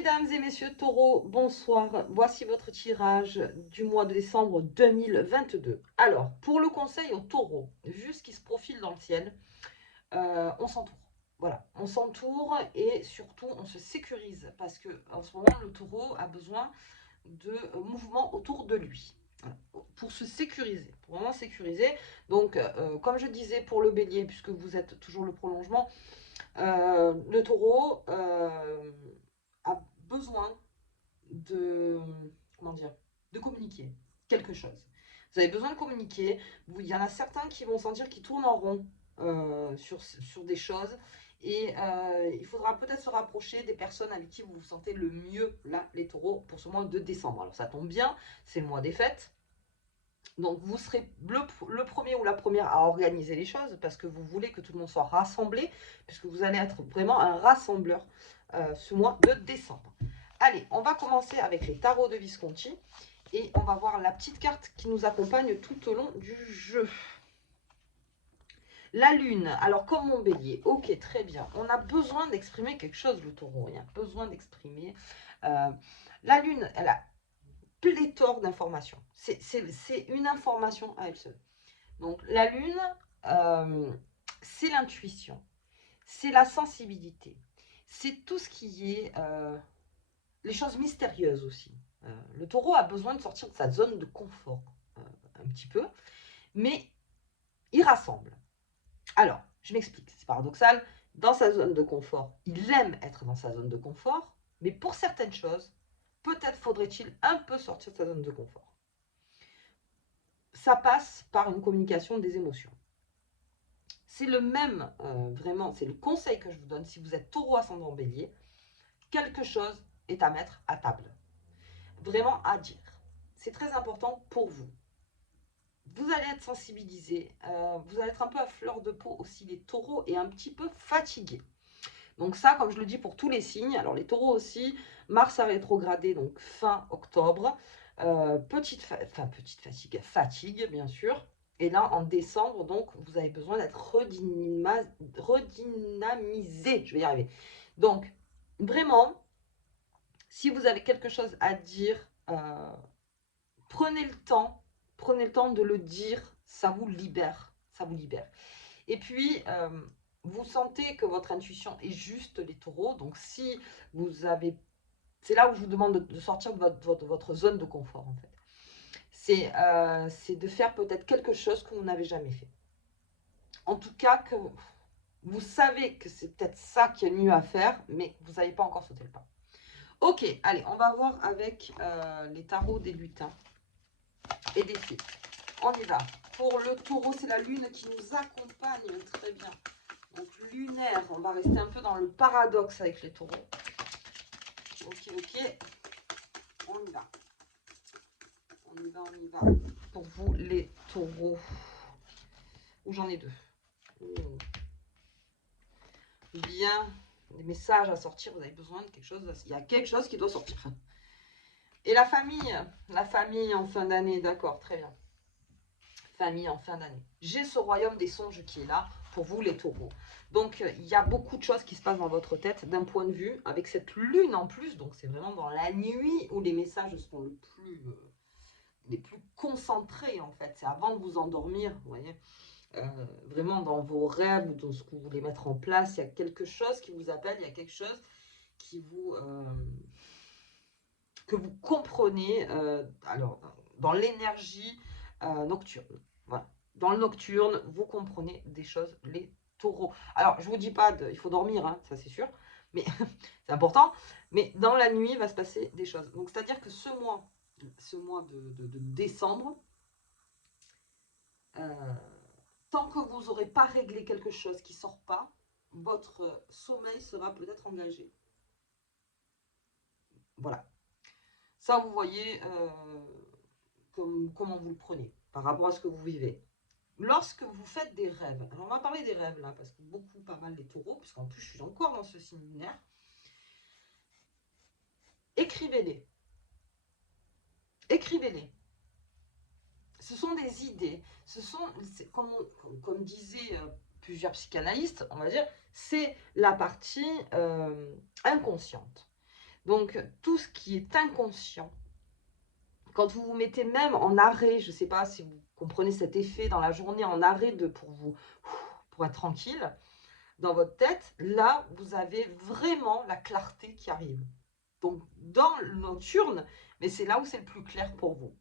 Mesdames et messieurs taureaux, bonsoir. Voici votre tirage du mois de décembre 2022. Alors, pour le conseil aux taureaux, vu ce qui se profile dans le ciel, on s'entoure. Voilà, on s'entoure et surtout on se sécurise parce que en ce moment le taureau a besoin de mouvement autour de lui. Voilà. Pour se sécuriser, pour vraiment sécuriser. Donc, comme je disais pour le bélier, puisque vous êtes toujours le prolongement, le taureau a besoin de, comment dire, de communiquer quelque chose. Vous avez besoin de communiquer. Il y en a certains qui vont sentir qu'ils tournent en rond sur des choses. Et il faudra peut-être se rapprocher des personnes avec qui vous vous sentez le mieux, là, les taureaux, pour ce mois de décembre. Alors ça tombe bien, c'est le mois des fêtes. Donc vous serez le premier ou la première à organiser les choses parce que vous voulez que tout le monde soit rassemblé, puisque vous allez être vraiment un rassembleur ce mois de décembre. Allez, on va commencer avec les tarots de Visconti et on va voir la petite carte qui nous accompagne tout au long du jeu. La lune, alors comme mon bélier, ok, très bien. On a besoin d'exprimer quelque chose, le taureau, il y a besoin d'exprimer. La lune, elle a pléthore d'informations. C'est une information à elle seule. Donc la lune, c'est l'intuition, c'est la sensibilité, c'est tout ce qui est les choses mystérieuses aussi. Le taureau a besoin de sortir de sa zone de confort un petit peu, mais il rassemble. Alors, je m'explique, c'est paradoxal. Dans sa zone de confort, il aime être dans sa zone de confort, mais pour certaines choses, peut-être faudrait-il un peu sortir de sa zone de confort. Ça passe par une communication des émotions. C'est le même, vraiment, c'est le conseil que je vous donne si vous êtes taureau ascendant bélier. Quelque chose est à mettre à table. Vraiment à dire. C'est très important pour vous. Vous allez être sensibilisé, vous allez être un peu à fleur de peau aussi les taureaux et un petit peu fatigués. Donc ça, comme je le dis pour tous les signes, alors les taureaux aussi, Mars a rétrogradé donc fin octobre, petite fatigue bien sûr. Et là, en décembre, donc, vous avez besoin d'être redynamisé. Je vais y arriver. Donc, vraiment, si vous avez quelque chose à dire, prenez le temps de le dire, ça vous libère, ça vous libère. Et puis, vous sentez que votre intuition est juste, les taureaux. Donc, si vous avez... C'est là où je vous demande de sortir de votre zone de confort, en fait. C'est de faire peut-être quelque chose que vous n'avez jamais fait. En tout cas, que vous savez que c'est peut-être ça qui est le mieux à faire, mais vous n'avez pas encore sauté le pas. Ok, allez, on va voir avec les tarots des lutins et des fées. On y va. Pour le taureau, c'est la lune qui nous accompagne. Très bien. Donc lunaire, on va rester un peu dans le paradoxe avec les taureaux. Ok, ok. On y va. On y va, on y va. Pour vous, les taureaux. Ou j'en ai deux. Bien. Des messages à sortir, vous avez besoin de quelque chose. Il y a quelque chose qui doit sortir. Et la famille en fin d'année, d'accord, très bien. Famille en fin d'année. J'ai ce royaume des songes qui est là pour vous les taureaux. Donc il y a beaucoup de choses qui se passent dans votre tête d'un point de vue avec cette lune en plus. Donc c'est vraiment dans la nuit où les messages sont les plus concentrés en fait. C'est avant de vous endormir, vous voyez. Vraiment dans vos rêves ou dans ce que vous voulez mettre en place, il y a quelque chose qui vous appelle, il y a quelque chose qui vous que vous comprenez alors dans l'énergie nocturne. Voilà. Dans le nocturne, vous comprenez des choses, les taureaux. Alors, je vous dis pas, il faut dormir, hein, ça c'est sûr, mais c'est important. Mais dans la nuit, il va se passer des choses. Donc, c'est-à-dire que ce mois de décembre, tant que vous n'aurez pas réglé quelque chose qui ne sort pas, votre sommeil sera peut-être engagé. Voilà. Ça, vous voyez comment vous le prenez par rapport à ce que vous vivez. Lorsque vous faites des rêves, alors on va parler des rêves là, parce que beaucoup, pas mal les taureaux, puisqu'en plus je suis encore dans ce signe lunaire, écrivez-les. Écrivez-les. Ce sont des idées. Ce sont, comme disaient plusieurs psychanalystes, on va dire, c'est la partie inconsciente. Donc, tout ce qui est inconscient, quand vous vous mettez même en arrêt, je ne sais pas si vous comprenez cet effet dans la journée, en arrêt pour être tranquille dans votre tête, là, vous avez vraiment la clarté qui arrive. Donc, dans le nocturne, mais c'est là où c'est le plus clair pour vous,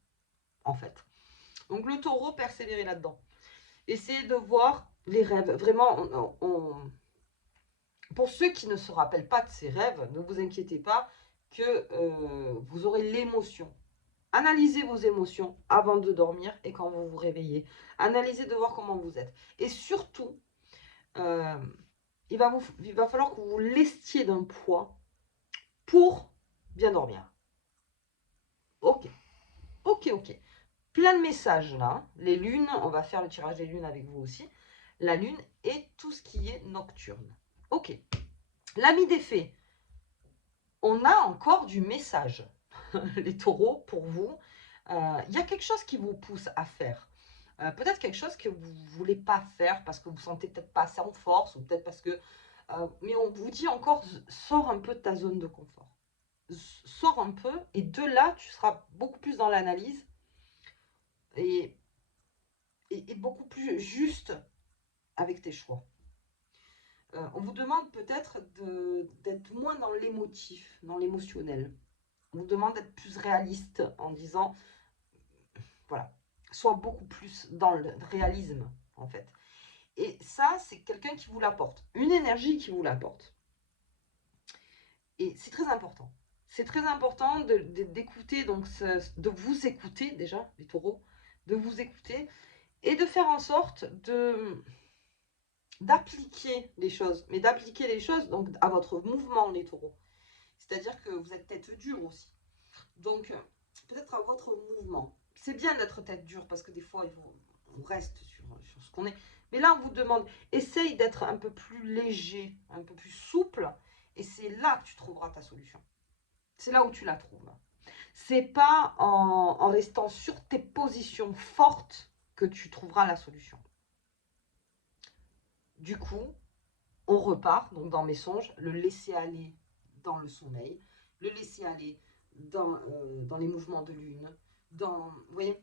en fait. Donc, le taureau, persévérez là-dedans. Essayez de voir les rêves. Vraiment, pour ceux qui ne se rappellent pas de ces rêves, ne vous inquiétez pas que vous aurez l'émotion. Analysez vos émotions avant de dormir et quand vous vous réveillez. Analysez de voir comment vous êtes. Et surtout, euh, il va falloir que vous vous lestiez d'un poids pour bien dormir. Ok, ok, ok. Plein de messages là. Les lunes, on va faire le tirage des lunes avec vous aussi. La lune et tout ce qui est nocturne. Ok. L'ami des fées. On a encore du message. Les taureaux, pour vous. Il y a quelque chose qui vous pousse à faire. Peut-être quelque chose que vous ne voulez pas faire parce que vous ne sentez peut-être pas assez en force ou peut-être parce que... mais on vous dit encore, sors un peu de ta zone de confort. Sors un peu et de là, tu seras beaucoup plus dans l'analyse et, et beaucoup plus juste avec tes choix. On vous demande peut-être d'être moins dans l'émotif, dans l'émotionnel. On vous demande d'être plus réaliste en disant, voilà, sois beaucoup plus dans le réalisme, en fait. Et ça, c'est quelqu'un qui vous l'apporte, une énergie qui vous l'apporte. Et c'est très important. C'est très important d'écouter, donc de vous écouter déjà, les taureaux, de vous écouter et de faire en sorte d'appliquer les choses, mais d'appliquer les choses donc à votre mouvement, les taureaux. C'est-à-dire que vous êtes tête dure aussi. Donc, peut-être à votre mouvement. C'est bien d'être tête dure parce que des fois, on reste sur ce qu'on est. Mais là, on vous demande, essaye d'être un peu plus léger, un peu plus souple. Et c'est là que tu trouveras ta solution. C'est là où tu la trouves. C'est pas en restant sur tes positions fortes que tu trouveras la solution. Du coup, on repart, donc dans mes songes, le laisser aller dans le sommeil, le laisser aller dans les mouvements de lune, vous voyez,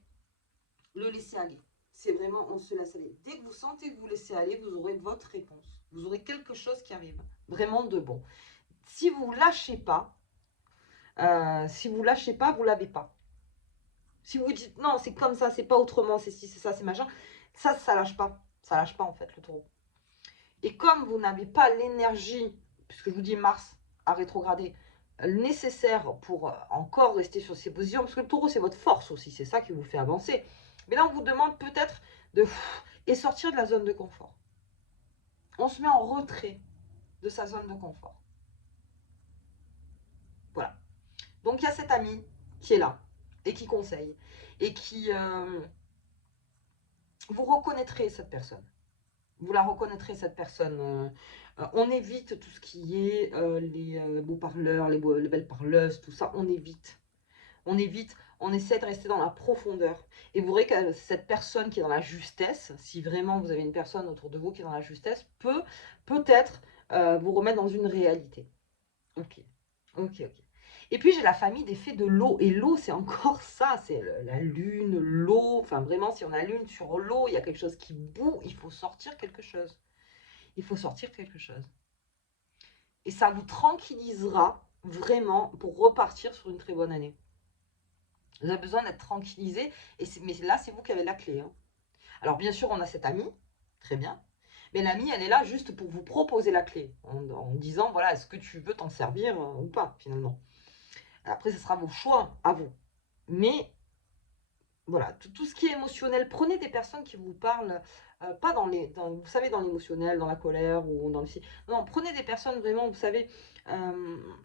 le laisser aller. C'est vraiment, on se laisse aller. Dès que vous sentez que vous laissez aller, vous aurez votre réponse. Vous aurez quelque chose qui arrive, vraiment de bon. Si vous ne lâchez pas, vous l'avez pas. Si vous dites non, c'est comme ça, c'est pas autrement, c'est ci, c'est ça, c'est machin, ça lâche pas. Ça lâche pas en fait le taureau. Et comme vous n'avez pas l'énergie, puisque je vous dis Mars a rétrogradé, nécessaire pour encore rester sur ces positions, parce que le taureau c'est votre force aussi, c'est ça qui vous fait avancer. Mais là on vous demande peut-être de et sortir de la zone de confort. On se met en retrait de sa zone de confort. Voilà. Donc il y a cet ami qui est là et qui conseille et qui vous reconnaîtrez cette personne. Vous la reconnaîtrez cette personne. On évite tout ce qui est les beaux parleurs, les belles parleuses, tout ça. On évite. On évite. On essaie de rester dans la profondeur. Et vous verrez que cette personne qui est dans la justesse, si vraiment vous avez une personne autour de vous qui est dans la justesse, peut peut-être vous remettre dans une réalité. Ok, ok, ok. Et puis j'ai la famille des fées de l'eau. Et l'eau, c'est encore ça. C'est la lune, l'eau. Enfin, vraiment, si on a la lune sur l'eau, il y a quelque chose qui boue. Il faut sortir quelque chose. Il faut sortir quelque chose. Et ça vous tranquillisera vraiment pour repartir sur une très bonne année. Vous avez besoin d'être tranquillisé. Mais là, c'est vous qui avez la clé. Hein. Alors, bien sûr, on a cette amie. Très bien. Mais l'amie, elle est là juste pour vous proposer la clé. En disant, voilà, est-ce que tu veux t'en servir ou pas, finalement. Après, ce sera vos choix à vous. Mais voilà, tout ce qui est émotionnel, prenez des personnes qui vous parlent, pas vous savez, dans l'émotionnel, dans la colère ou dans le... Non, prenez des personnes vraiment, vous savez, euh,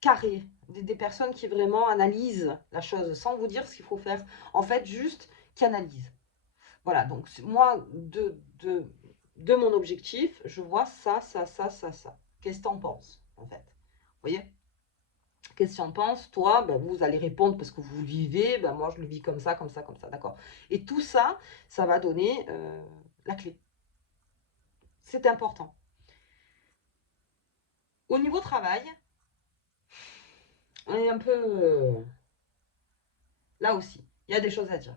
carrées, des personnes qui vraiment analysent la chose sans vous dire ce qu'il faut faire. En fait, juste qui analysent. Voilà, donc moi, de mon objectif, je vois ça, ça, ça, ça, ça. Qu'est-ce que tu en penses, en fait? Vous voyez? Qu'est-ce que tu en penses? Toi, ben, vous allez répondre parce que vous le vivez. Ben, moi, je le vis comme ça, comme ça, comme ça. D'accord? Et tout ça, ça va donner la clé. C'est important. Au niveau travail, un peu... Là aussi, il y a des choses à dire.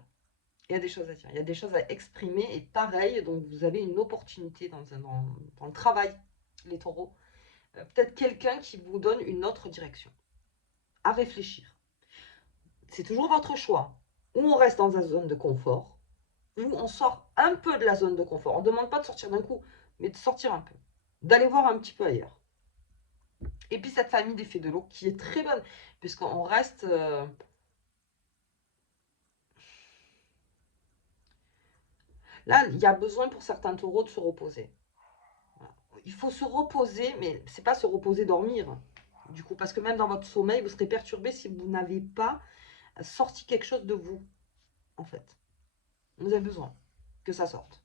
Il y a des choses à dire, il y a des choses à exprimer. Et pareil, donc vous avez une opportunité dans le travail, les taureaux. Peut-être quelqu'un qui vous donne une autre direction. À réfléchir. C'est toujours votre choix. Ou on reste dans la zone de confort, ou on sort un peu de la zone de confort. On ne demande pas de sortir d'un coup, mais de sortir un peu. D'aller voir un petit peu ailleurs. Et puis cette famille des fées de l'eau qui est très bonne, puisqu'on reste... Là, il y a besoin pour certains taureaux de se reposer. Il faut se reposer, mais c'est pas se reposer, dormir. Du coup, parce que même dans votre sommeil, vous serez perturbé si vous n'avez pas sorti quelque chose de vous, en fait. Vous avez besoin que ça sorte.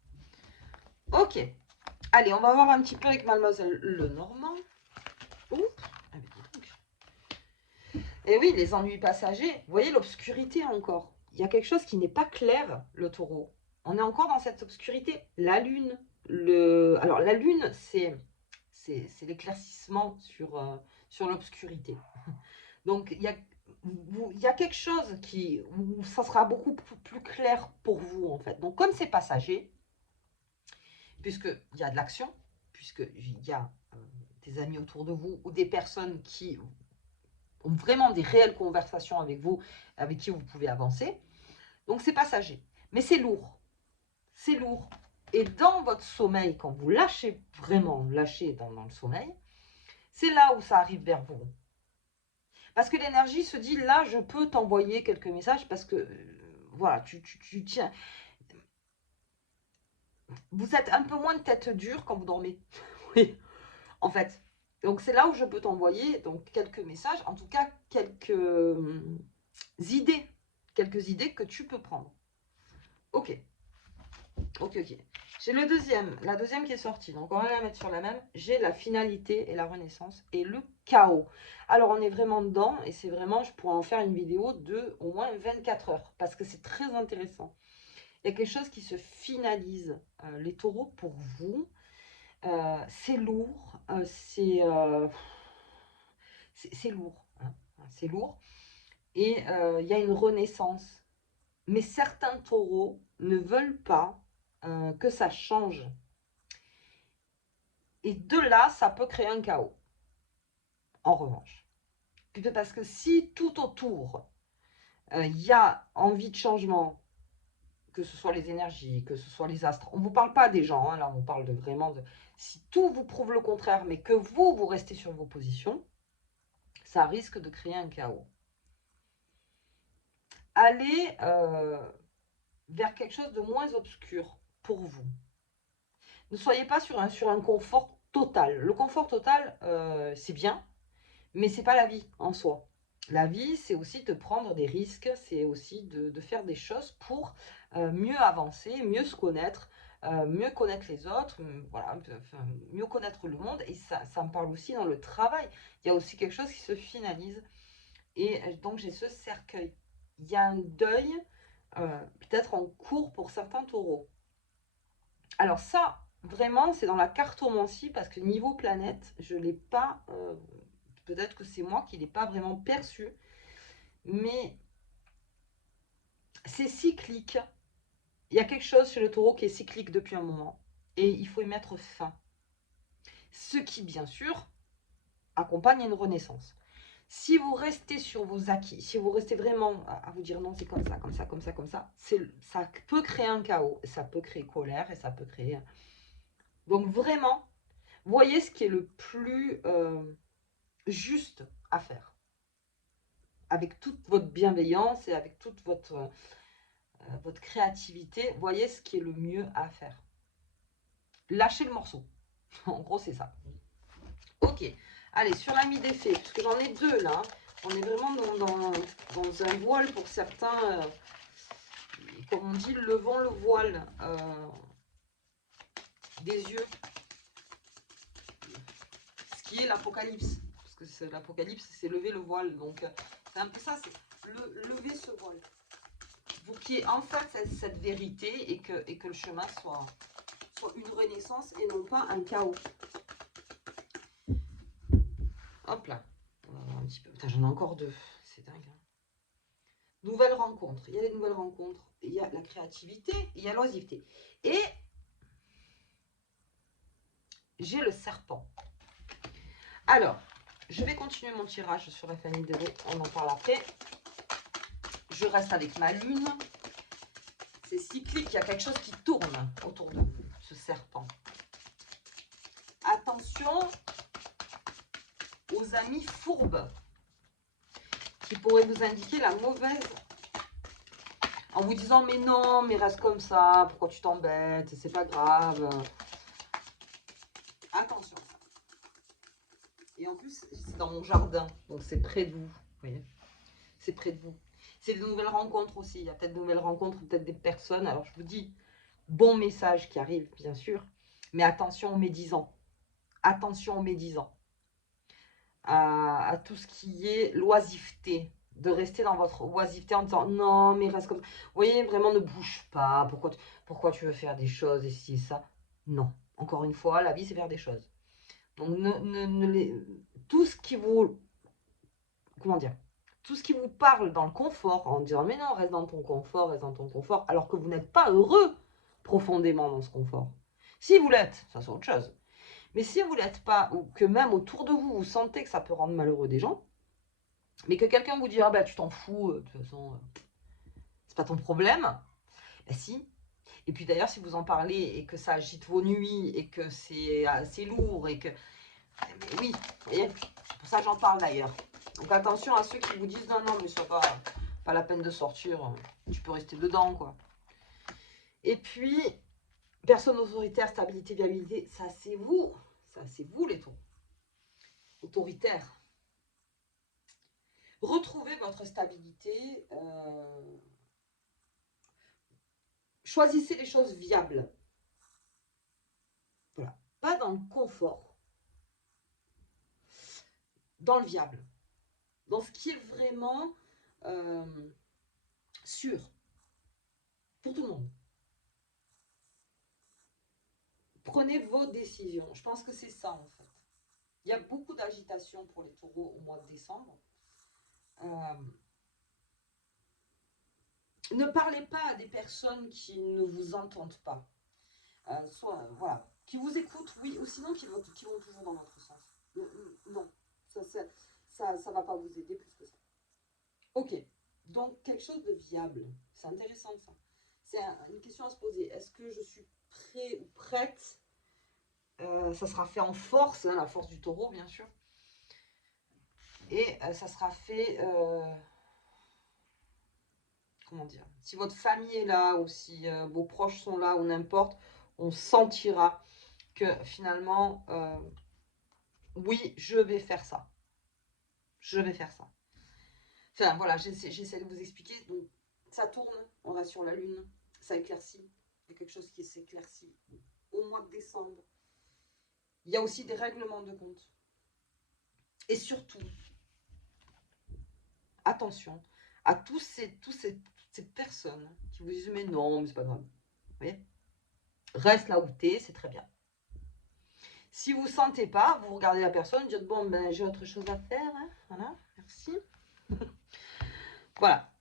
Ok. Allez, on va voir un petit peu avec Mademoiselle Lenormand. Ouh. Ah, mais dis donc. Et oui, les ennuis passagers. Vous voyez l'obscurité encore. Il y a quelque chose qui n'est pas clair, le taureau. On est encore dans cette obscurité. La lune. Alors, la lune, c'est l'éclaircissement sur l'obscurité. Donc, il y a quelque chose où ça sera beaucoup plus clair pour vous, en fait. Donc, comme c'est passager, puisqu'il y a de l'action, puisqu'il y a des amis autour de vous ou des personnes qui ont vraiment des réelles conversations avec vous, avec qui vous pouvez avancer. Donc, c'est passager. Mais c'est lourd. C'est lourd. Et dans votre sommeil, quand vous lâchez, vraiment lâchez dans le sommeil, c'est là où ça arrive vers vous. Parce que l'énergie se dit, là, je peux t'envoyer quelques messages parce que, voilà, tu tiens. Vous êtes un peu moins de tête dure quand vous dormez. Oui, en fait. Donc, c'est là où je peux t'envoyer donc quelques messages, en tout cas, quelques idées. Quelques idées que tu peux prendre. Ok. Ok. J'ai la deuxième qui est sortie. Donc, on va la mettre sur la même. J'ai la finalité et la renaissance et le chaos. Alors, on est vraiment dedans et c'est vraiment, je pourrais en faire une vidéo de au moins 24 heures parce que c'est très intéressant. Il y a quelque chose qui se finalise. Les taureaux, pour vous, c'est lourd. C'est lourd. Hein, c'est lourd. Et il y a une renaissance. Mais certains taureaux ne veulent pas que ça change. Et de là, ça peut créer un chaos, en revanche. Parce que si tout autour, il y a envie de changement, que ce soit les énergies, que ce soit les astres, on ne vous parle pas des gens, hein, là on parle vraiment de... Si tout vous prouve le contraire, mais que vous restez sur vos positions, ça risque de créer un chaos. Allez vers quelque chose de moins obscur pour vous. Ne soyez pas sur un confort total. Le confort total, c'est bien, mais c'est pas la vie en soi. La vie, c'est aussi de prendre des risques, c'est aussi de faire des choses pour mieux avancer, mieux se connaître, mieux connaître les autres, voilà, enfin, mieux connaître le monde. Et ça me parle aussi dans le travail. Il y a aussi quelque chose qui se finalise. Et donc, j'ai ce cercueil. Il y a un deuil, peut-être en cours pour certains taureaux. Alors ça, vraiment, c'est dans la cartomancie, parce que niveau planète, je ne l'ai pas... peut-être que c'est moi qui ne l'ai pas vraiment perçu, mais c'est cyclique. Il y a quelque chose chez le taureau qui est cyclique depuis un moment, et il faut y mettre fin. Ce qui, bien sûr, accompagne une renaissance. Si vous restez sur vos acquis, si vous restez vraiment à vous dire non, c'est comme ça, comme ça, comme ça, comme ça, ça peut créer un chaos, ça peut créer colère, et ça peut créer... Donc vraiment, voyez ce qui est le plus juste à faire. Avec toute votre bienveillance et avec toute votre créativité, voyez ce qui est le mieux à faire. Lâchez le morceau. En gros, c'est ça. Ok. Allez, sur l'ami des fées, parce que j'en ai deux là. On est vraiment dans un voile pour certains. Comme on dit, levons le voile des yeux. Ce qui est l'apocalypse. Parce que l'apocalypse, c'est lever le voile. Donc, c'est un peu ça, c'est lever ce voile. Pour qu'il y ait enfin cette vérité et que le chemin soit une renaissance et non pas un chaos. Hop là. On va voir un petit peu. Putain, j'en ai encore deux. c'est dingue. Hein. Nouvelles rencontres. Il y a les nouvelles rencontres. Il y a la créativité. Il y a l'oisiveté. Et j'ai le serpent. Alors, je vais continuer mon tirage sur la famille de l'eau. On en parle après. Je reste avec ma lune. C'est cyclique. Il y a quelque chose qui tourne autour de vous, ce serpent. Attention aux amis fourbes qui pourraient vous indiquer la mauvaise en vous disant mais non, mais reste comme ça, pourquoi tu t'embêtes, c'est pas grave. Attention. Et en plus, c'est dans mon jardin, donc c'est près de vous, vous voyez. C'est près de vous. C'est de nouvelles rencontres aussi, il y a peut-être de nouvelles rencontres, peut-être des personnes. Alors je vous dis, bon message qui arrive, bien sûr, mais attention aux médisants. Attention aux médisants. À tout ce qui est l'oisiveté, de rester dans votre oisiveté en disant non mais reste comme ça. Vous voyez, vraiment ne bouge pas, pourquoi tu veux faire des choses et ci et ça. Non, encore une fois, la vie c'est faire des choses. Donc tout ce qui vous, comment dire, tout ce qui vous parle dans le confort, en disant mais non, reste dans ton confort, alors que vous n'êtes pas heureux profondément dans ce confort. Si vous l'êtes, ça c'est autre chose. Mais si vous ne l'êtes pas, ou que même autour de vous, vous sentez que ça peut rendre malheureux des gens, mais que quelqu'un vous dit « Ah ben tu t'en fous, de toute façon, c'est pas ton problème », ben si. Et puis d'ailleurs, si vous en parlez et que ça agite vos nuits et que c'est assez lourd et que... Mais oui, vous voyez, c'est pour ça que j'en parle d'ailleurs. Donc attention à ceux qui vous disent « Non, non, mais c'est pas la peine de sortir, tu peux rester dedans, quoi ». Et puis, personne autoritaire, stabilité, viabilité, ça c'est vous. Ça c'est vous les taureaux. Autoritaire. Retrouvez votre stabilité. Choisissez les choses viables. Voilà. Pas dans le confort. Dans le viable. Dans ce qui est vraiment sûr. Pour tout le monde. Prenez vos décisions. Je pense que c'est ça en fait. Il y a beaucoup d'agitation pour les taureaux au mois de décembre. Ne parlez pas à des personnes qui ne vous entendent pas. Voilà, qui vous écoutent, oui, ou sinon qui vont toujours dans votre sens. Non, ça va pas vous aider plus que ça. Ok, donc quelque chose de viable. C'est intéressant ça. C'est une question à se poser. Est-ce que je suis prêt ou prête? Ça sera fait en force, hein, la force du taureau, bien sûr. Et ça sera fait... comment dire, si votre famille est là ou si vos proches sont là ou n'importe, on sentira que finalement, oui, je vais faire ça. Je vais faire ça. Enfin, voilà, j'essaie de vous expliquer. Donc, ça tourne, on va sur la lune, ça éclaircit. Il y a quelque chose qui s'éclaircit au mois de décembre. Il y a aussi des règlements de compte. Et surtout, attention à toutes ces personnes qui vous disent mais non, mais c'est pas grave. Vous voyez, reste là où t'es, c'est très bien. Si vous ne sentez pas, vous regardez la personne, vous dites bon ben j'ai autre chose à faire, hein, voilà, merci. Voilà.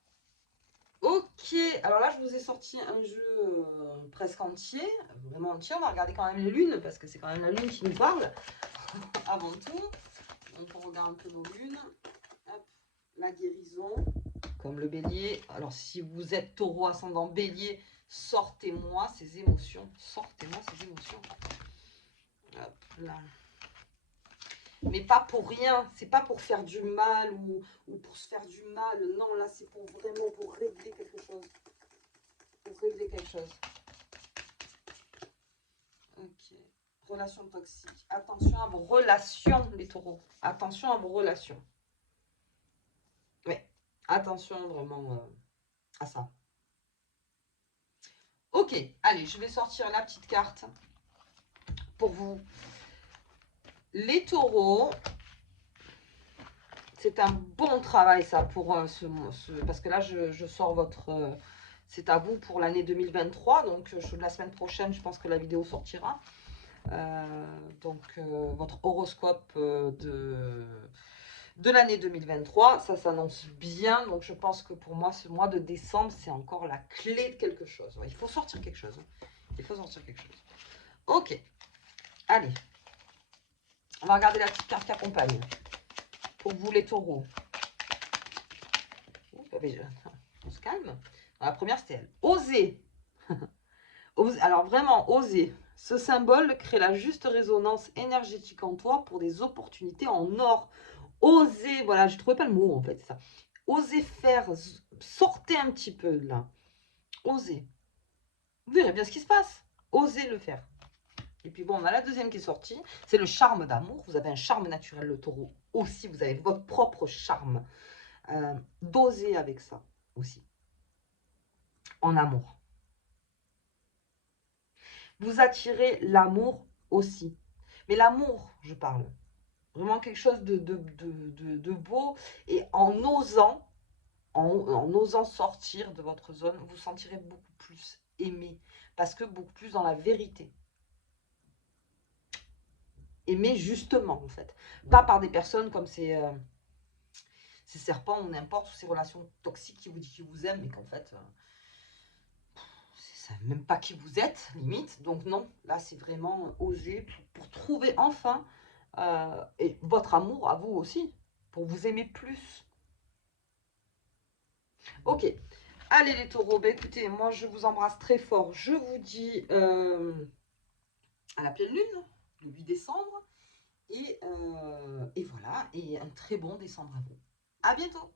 Ok, alors là je vous ai sorti un jeu presque entier, vraiment entier. On va regarder quand même les lunes parce que c'est quand même la lune qui nous parle avant tout. Donc on regarde un peu nos lunes. Hop, la guérison, comme le bélier. Alors si vous êtes taureau ascendant bélier, sortez-moi ces émotions. Sortez-moi ces émotions. Hop là. Mais pas pour rien, c'est pas pour faire du mal ou pour se faire du mal. Non, là c'est pour vraiment pour régler quelque chose. Pour régler quelque chose. Ok. Relations toxiques. Attention à vos relations, les taureaux. Attention à vos relations. Oui. Attention vraiment à ça. Ok, allez, je vais sortir la petite carte pour vous. Les taureaux, c'est un bon travail ça pour parce que là je sors votre... c'est à vous pour l'année 2023, donc la semaine prochaine je pense que la vidéo sortira. Donc votre horoscope de l'année 2023. Ça s'annonce bien. Donc, je pense que pour moi, ce mois de décembre, c'est encore la clé de quelque chose. Ouais, il faut sortir quelque chose. Il faut sortir quelque chose. Ok. Allez. On va regarder la petite carte qui accompagne. Pour vous, les taureaux. On se calme. La première, c'était elle. Oser. Alors, vraiment, oser. Ce symbole crée la juste résonance énergétique en toi pour des opportunités en or. Oser, voilà, je ne trouvais pas le mot en fait, ça. Oser faire, sortez un petit peu là. Oser. Vous verrez bien ce qui se passe. Oser le faire. Et puis bon, on a la deuxième qui est sortie. C'est le charme d'amour. Vous avez un charme naturel, le taureau. Aussi, vous avez votre propre charme. D'oser avec ça aussi. En amour. Vous attirez l'amour aussi. Mais l'amour, je parle. Vraiment quelque chose de beau. Et en osant sortir de votre zone, vous vous sentirez beaucoup plus aimé. Parce que beaucoup plus dans la vérité. Aimé justement, en fait. Pas par des personnes comme ces serpents ou n'importe, ou ces relations toxiques qui vous disent qu'ils vous aiment, mais qu'en fait, c'est même pas qui vous êtes, limite. Donc non, là, c'est vraiment oser pour trouver enfin et votre amour à vous aussi, pour vous aimer plus. Ok, allez les taureaux, bah, écoutez, moi je vous embrasse très fort. Je vous dis à la pleine lune, le 8 décembre. Et voilà, et un très bon décembre à vous. À bientôt!